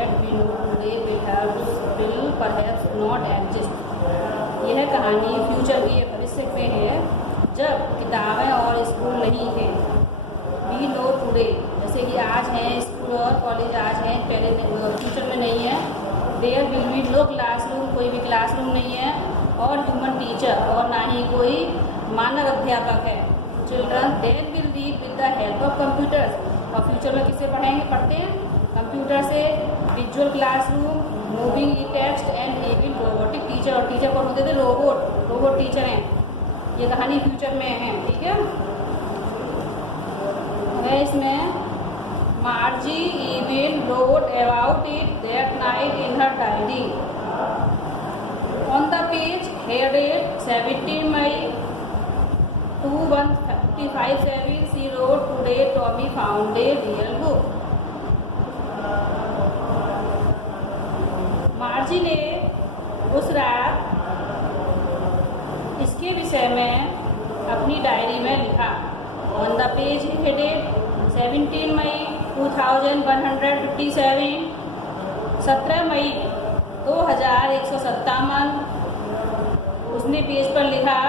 that we know today will perhaps not exist. यह कहानी future के भविष्य में है जब किताबें और स्कूल नहीं थे. We know today, जैसे कि आज हैं स्कूल और कॉलेज आज हैं, पहले फ्यूचर में नहीं है. There will be no classroom, कोई भी क्लासरूम नहीं है, और ह्यूमन टीचर, और ना ही कोई मानव अध्यापक है. Children then will read with the help of computers, और फ्यूचर में किससे पढ़ते हैं? कंप्यूटर से. Visual classroom, moving e text and evil robotic teacher, और टीचर कौन होते थे? रोबोट टीचर हैं. ये कहानी फ्यूचर में है. ठीक है. इसमें Margie even wrote about it that night in her diary. On the page headed 17 May 2157 she wrote today Tommy found a real book. Margie ने उस रात इसके विषय में अपनी डायरी में लिखा. ऑन द पेज हेडेड 17 मई 2157, 17 मई 2157 उसने पेज पर लिखा,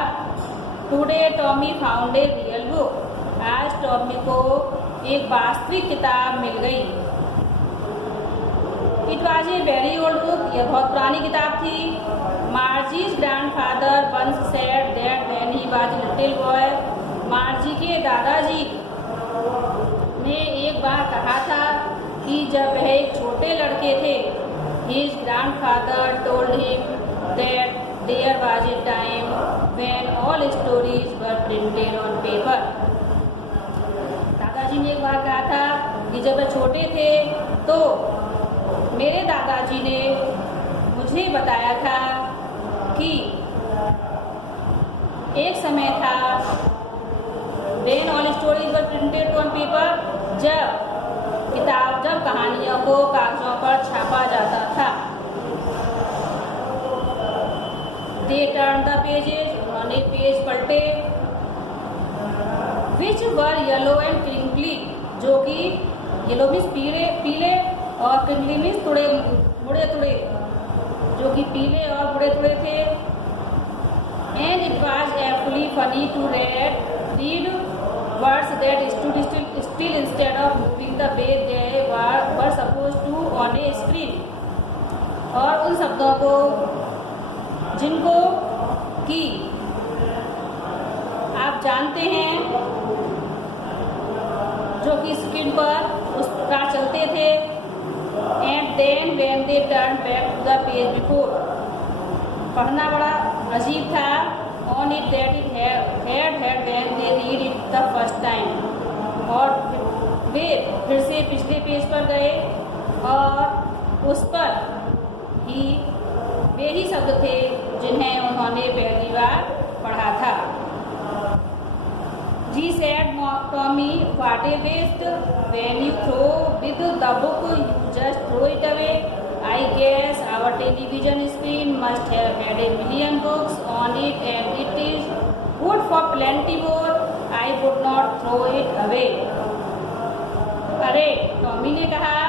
today Tommy found a real book. आज टॉमी को एक वास्तविक किताब मिल गई. It was a very old book. यह बहुत पुरानी किताब थी. Margie's grandfather once said that when he was little boy. Margie के दादाजी ने एक बार कहा था कि जब वह एक छोटे लड़के थे, his grandfather told him that there was a time when all stories were printed on paper. दादाजी ने एक बार कहा था कि जब वह छोटे थे तो मेरे दादाजी ने मुझे बताया था कि एक समय था when all stories were printed on paper, जब कहानियों को कागजों पर छापा जाता था. They turned the pages, उन्होंने पेज पलटे, which were yellow and crinkly, जो कि येलो मीन्स पीले और क्रिंकली मीन्स मुड़े तुड़े, जो कि पीले और मुड़े तुड़े थे. And it was awfully funny to read words that stood still instead of moving the way they were supposed to on a screen. और उन शब्दों को जिनको कि आप जानते हैं जो कि स्क्रीन पर उस प्रकार चलते थे. And then when they turned back to the page before, पढ़ना बड़ा अजीब था. On it that it had when they read it the first time. और वे फिर से पिछले पेज पर गए और उस पर ही वे ही शब्द थे जिन्हें उन्होंने पहली बार पढ़ा था. He said, Tommy, what a waste. When you throw with the book, you just throw it away. I guess our television screen must have had a million books on it and it is good for plenty more. I would not throw it away. अरे Tommy ने कहा,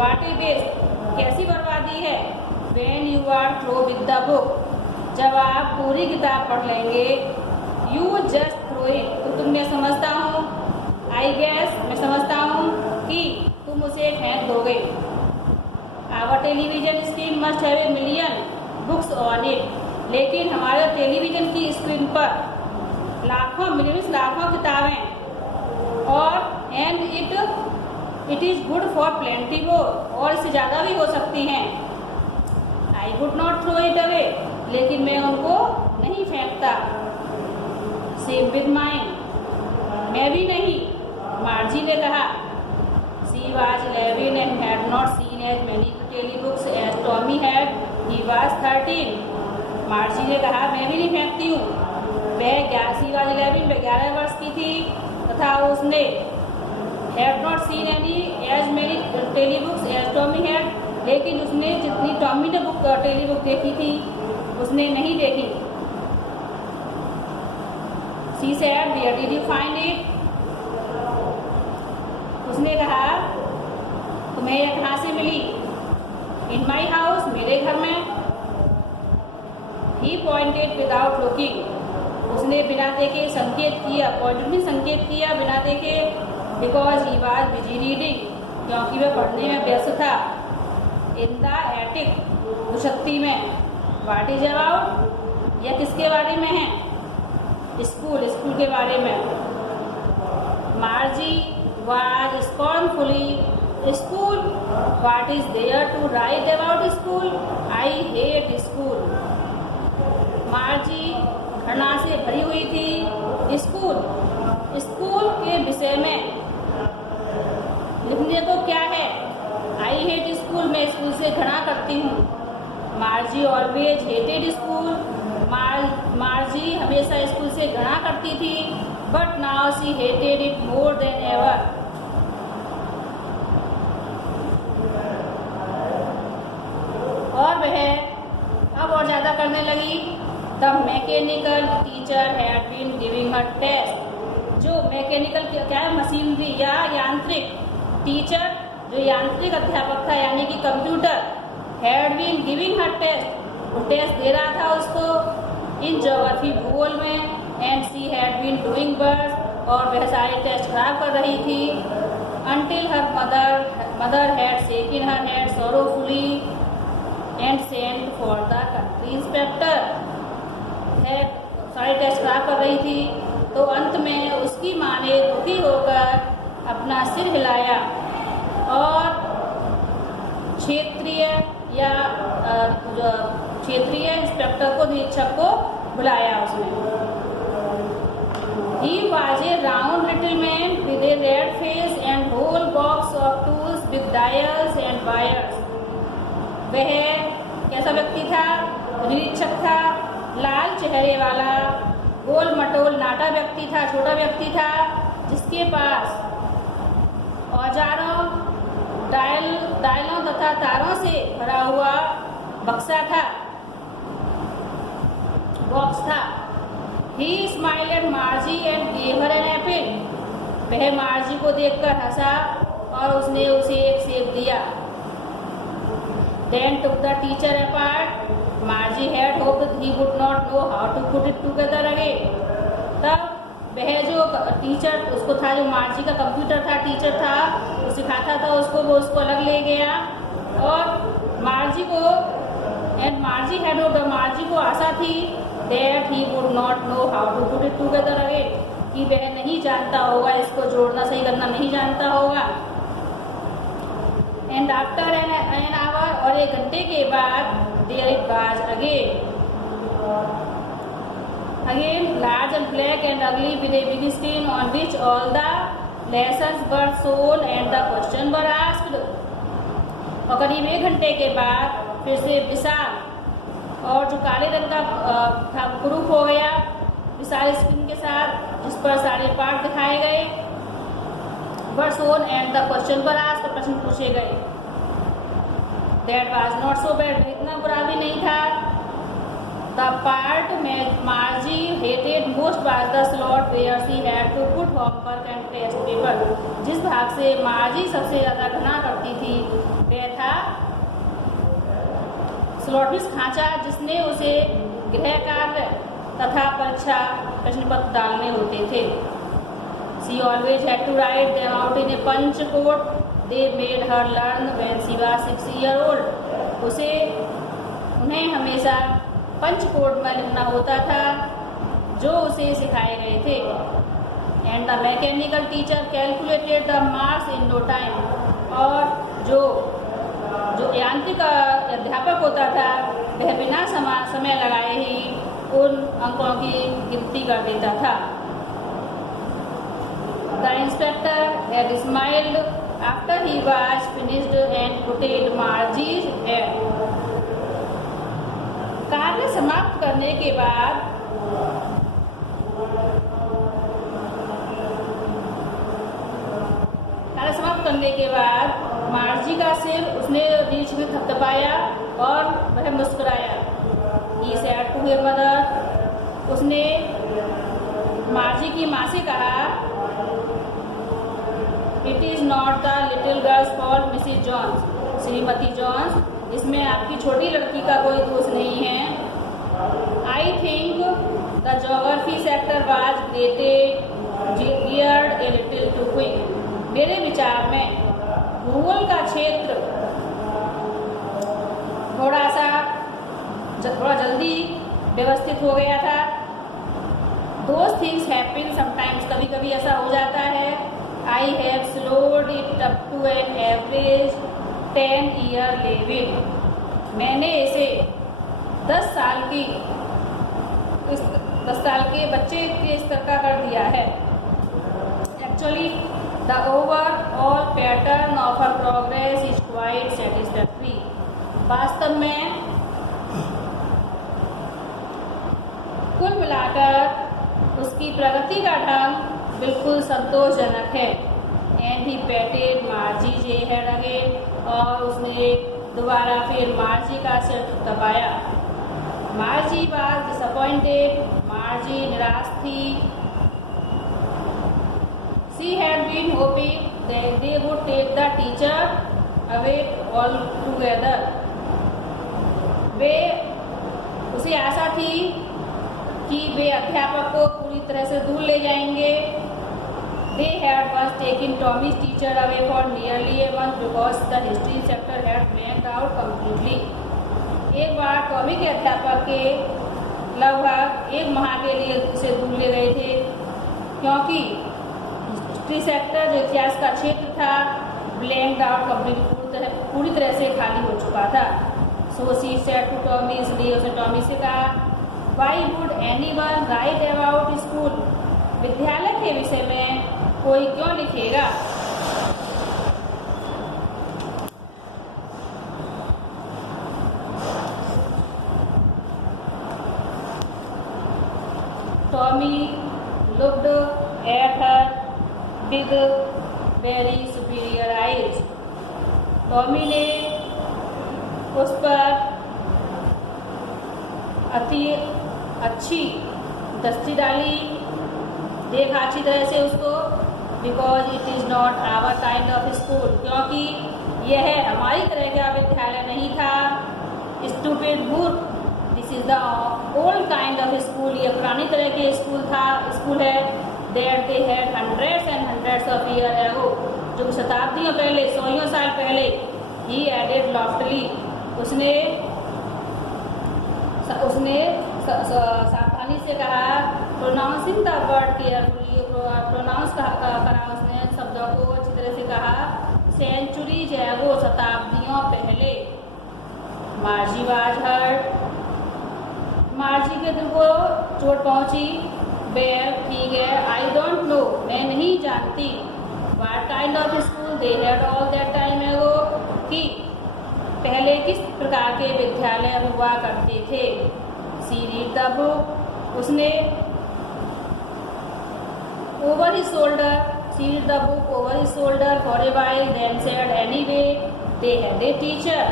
what a waste, कैसी बर्बादी है. When you are through with the book, जब आप पूरी किताब पढ़ लेंगे, you just throw it, तो तुम मैं समझता हूँ, I guess मैं समझता हूँ कि तुम उसे फेंक दोगे. Our television screen must have a million books on it. लेकिन हमारे टेलीविज़न की स्क्रीन पर लाखों किताबें और and it is good for plenty more, और इससे ज़्यादा भी हो सकती हैं. I would not throw it away, लेकिन मैं उनको नहीं फेंकता. Same with mine, मैं भी नहीं. मार्जी ने कहा. She was 11 and had not seen as many telebooks as Tommy had. He was 13. मार्जी ने कहा, मैं भी नहीं फेंकती हूँ. She was 11, वह 11 वर्ष की थी तथा उसने had not seen as many telebooks as Tommy had, लेकिन उसने जितनी टॉमी ने टेलीबुक देखी थी उसने नहीं देखी. She said, where did you find it? उसने कहा, तुम्हें यह कहाँ से मिली. इन माई हाउस, मेरे घर में। ही पॉइंटेड विदाउट लुकिंग, उसने बिना देखे संकेत किया, पॉइंटेड भी संकेत किया बिना देखे। Because he was busy reading, क्योंकि वह पढ़ने में व्यस्त था। इन द एटिक, दुछत्ती में। व्हाट इज अबाउट, यह किसके बारे में है? स्कूल, स्कूल के बारे में। Margie was scornfully, school, what is there to write about school, I hate school. Margie घृणा से भरी हुई थी स्कूल, स्कूल के विषय में लिखने को क्या है? आई हेट स्कूल, मैं स्कूल से घृणा करती हूँ। Margie always hated school, Margie हमेशा स्कूल से घृणा करती थी। But now she hated it more than ever, और वह अब और ज़्यादा करने लगी। The mechanical teacher had been giving her test, जो मैकेनिकल क्या है, मशीनरी या यांत्रिक टीचर, जो यांत्रिक अध्यापक था यानी कि computer, had been giving her test, वो टेस्ट दे रहा था उसको इन ज्योग्राफी, भूगोल में। And she had been doing worse, और वह सारे टेस्ट खराब कर रही थी। Until her mother had shaken her head sorrowfully and sent for the country inspector. है सारे टेस्ट खराब कर रही थी, तो अंत में उसकी माँ ने दुखी होकर अपना सिर हिलाया और क्षेत्रीय या क्षेत्रीय इंस्पेक्टर को, निरीक्षक को बुलाया उसने। He was a round little man with a red face and whole box of tools with dials and wires. वह कैसा व्यक्ति था? निरीक्षक था, लाल चेहरे वाला, गोल मटोल नाटा व्यक्ति था, छोटा व्यक्ति था, जिसके पास औजारों, डायलों तथा तारों से भरा हुआ बक्सा था, बॉक्स था। He smiled at Margie and gave her an apple. वह मार्जी को देखकर हंसा और उसने उसे एक सेब दिया। Then took the teacher apart. Margie had hoped he would not know how to put it together again. तब वह जो टीचर उसको था, जो मार्जी का कंप्यूटर था, टीचर था, वो सिखाता था उसको, वो उसको अलग ले गया और मार्जी को मार्जी को आशा थी that he would not know how to put it together again, कि वह नहीं जानता होगा, इसको जोड़ना सही करना नहीं जानता होगा। And after an hour, और एक घंटे के बाद there it was again large and black and ugly with a big screen on which all the lessons were shown and the questions were asked. और करीब एक घंटे के बाद फिर से विशाल और जो काले रंग का ग्रुप हो गया, विशाल स्क्रीन के साथ, जिस पर सारे पाठ दिखाए गए, were shown and the question were asked, प्रश्न पूछे गए। That was not so bad, इतना बुरा भी नहीं था। द पार्ट में Margie hated most was the slot where she had to put homework and test paper, जिस भाग से मार्जी सबसे ज़्यादा घृणा करती थी वह था स्लॉट, खांचा, जिसने उसे गृह कार्य तथा परीक्षा प्रश्न पत्र डालने होते थे। She always had to write them out in a punch code. They made her learn when she was 6 years old. उन्हें हमेशा पंच कोड में लिखना होता था, जो उसे सिखाए गए थे। And the mechanical teacher calculated the marks in no time. और जो यांत्रिक अध्यापक होता था वह बिना समय लगाए ही उन अंकों की गिनती कर देता था। The inspector had smiled after he was finished and putted Margie's head. कार्य समाप्त करने के बाद मार्जी का सिर उसने रीछ में थपथपाया और वह मुस्कुराया। He said to her mother, उसने मार्जी की माँ से कहा, It is not the little girl's fault, Mrs. Jones. श्रीमती जॉन्स, इसमें आपकी छोटी लड़की का कोई दोष नहीं है। I think the geography sector was geared a little too quick. मेरे विचार में भूगोल का क्षेत्र थोड़ा जल्दी व्यवस्थित हो गया था। दोज थिंग्स हैपन समटाइम्स, कभी कभी ऐसा हो जाता है। I have slowed it up to an average 10 year level. मैंने इसे 10 साल के बच्चे के स्तर का कर दिया है। Actually the overall pattern of her progress is quite satisfactory. वास्तव में कुल मिलाकर उसकी प्रगति का ढंग बिल्कुल संतोषजनक है। And he पैटेड मार्जी J head again, और उसने दोबारा फिर मार्जी का सिर दबाया। मार्जी वाज डिसअपॉइंटेड, मार्जी निराश थी। She had been hoping that they would take the teacher away all together. उसे आशा थी कि वे अध्यापक को पूरी तरह से दूर ले जाएंगे। They had once taken Tommy's teacher away for nearly a month because the history sector had blanked out completely. एक बार टॉमी के अध्यापक के लगभग 1 माह के लिए उसे दूर ले गए थे, क्योंकि हिस्ट्री सेक्टर जो इतिहास का क्षेत्र था ब्लैंक्ड आउट कंप्लीटली, पूरी तरह से खाली हो चुका था। So she said to Tommy, इसलिए उसने टॉमी से कहा, Why would anyone write about school? विद्यालय के विषय में कोई क्यों लिखेगा? Tommy looked at her with very superior eyes. Tommy ने उस पर अति अच्छी दृष्टि डाली, देखा अच्छी तरह से उसको। Because it is not our kind of school, क्योंकि यह हमारी तरह का विद्यालय नहीं था। स्टूपिड मूर्ख, this is the old kind of school, ये पुरानी तरह के स्कूल है। That they had hundreds and hundreds of year ago, जो शताब्दियों पहले, 100 साल पहले। ही एडेड लॉफ्टली, उसने सावधानी से कहा। Pronouncing the word carefully, pronounce करा उसने शब्दों को अच्छी तरह से कहा। सेंचुरीज एगो, शताब्दियों पहले। मार्जी वाज हर्ट, मार्जी के दिल को चोट पहुंची। वेल, ठीक है, आई डोंट नो, मैं नहीं जानती। What kind of school they had all that time एगो, कि पहले किस प्रकार के विद्यालय हुआ करते थे। शी रीड द बुक, उसने over his shoulder, she read the book over his shoulder for a while, then said anyway they had a teacher.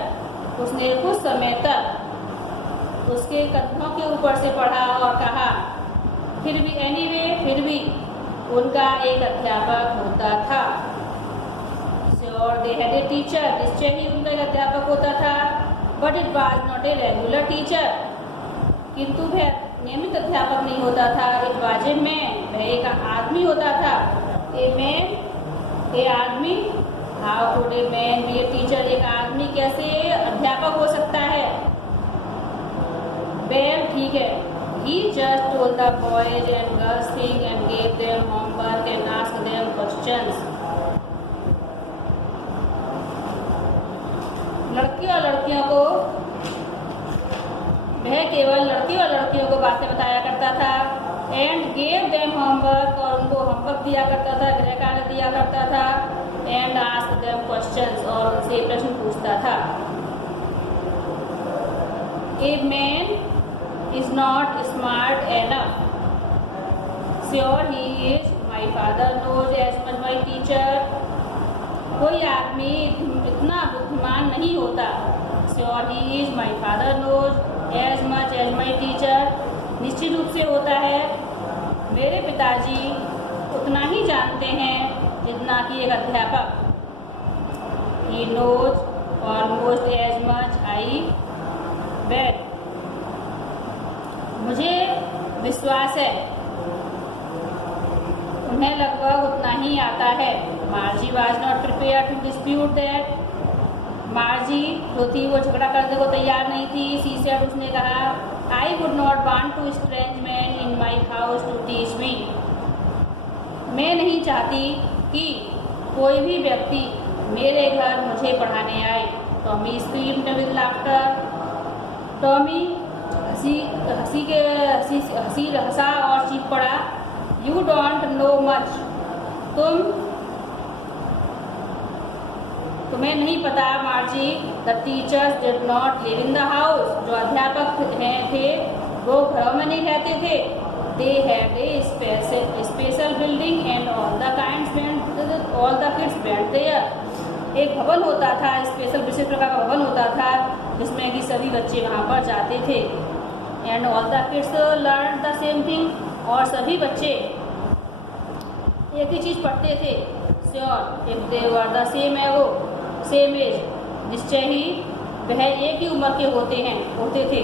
उसने कुछ समय तक उसके कदमों के ऊपर से पढ़ा और कहा, फिर भी एनीवे, फिर भी उनका एक अध्यापक होता था। Sure they had a teacher, निश्चय ही उनका एक अध्यापक होता था। But it was not a regular teacher, किंतु वह नियमित अध्यापक नहीं होता था। इट वाज ए मैन, वह एक आदमी होता था। ए मैन, ए आदमी। How could a man B a teacher, एक आदमी कैसे अध्यापक हो सकता है? वेल, ठीक है, he just told the boys and girls things and gave them homework and asked them questions. लड़के और लड़कियों को, वह केवल लड़के और लड़कियों को बातें बताया करता था। एंड गेव देम होमवर्क, और उनको होमवर्क दिया करता था, गृह कार्य दिया करता था। एंड आस्क्ड देम क्वेश्चंस, और उनसे प्रश्न पूछता था। A man is not smart enough. Sure he is. My father knows as much my teacher. कोई आदमी इतना बुद्धिमान नहीं होता। Sure he is. My father knows as much as my teacher. निश्चित रूप से होता है, मेरे पिताजी उतना ही जानते हैं जितना कि एक अध्यापक। He knows almost as much आई बेट। मुझे विश्वास है उन्हें लगभग उतना ही आता है। Margie was not prepare to dispute that. Margie जो थी वो झगड़ा करने को तैयार नहीं थी। शी सेड, उसने कहा, I would not want to strange man in my house to teach me. मैं नहीं चाहती कि कोई भी व्यक्ति मेरे घर मुझे पढ़ाने आए। Tommy screamed with laughter. Tommy हंसा और चीख पड़ा, यू डोंट नो मच। तुम्हें नहीं पता Margie. The teachers did not live in the house. जो अध्यापक थे वो घरों में नहीं रहते थे। They had a special building and all the kids went there. एक भवन होता था, स्पेशल विशेष प्रकार का भवन होता था जिसमें कि सभी बच्चे वहाँ पर जाते थे। And all the kids learn the same thing. और सभी बच्चे एक ही चीज़ पढ़ते थे। Sure if they were the same age. निश्चय ही वह एक ही उम्र के होते थे।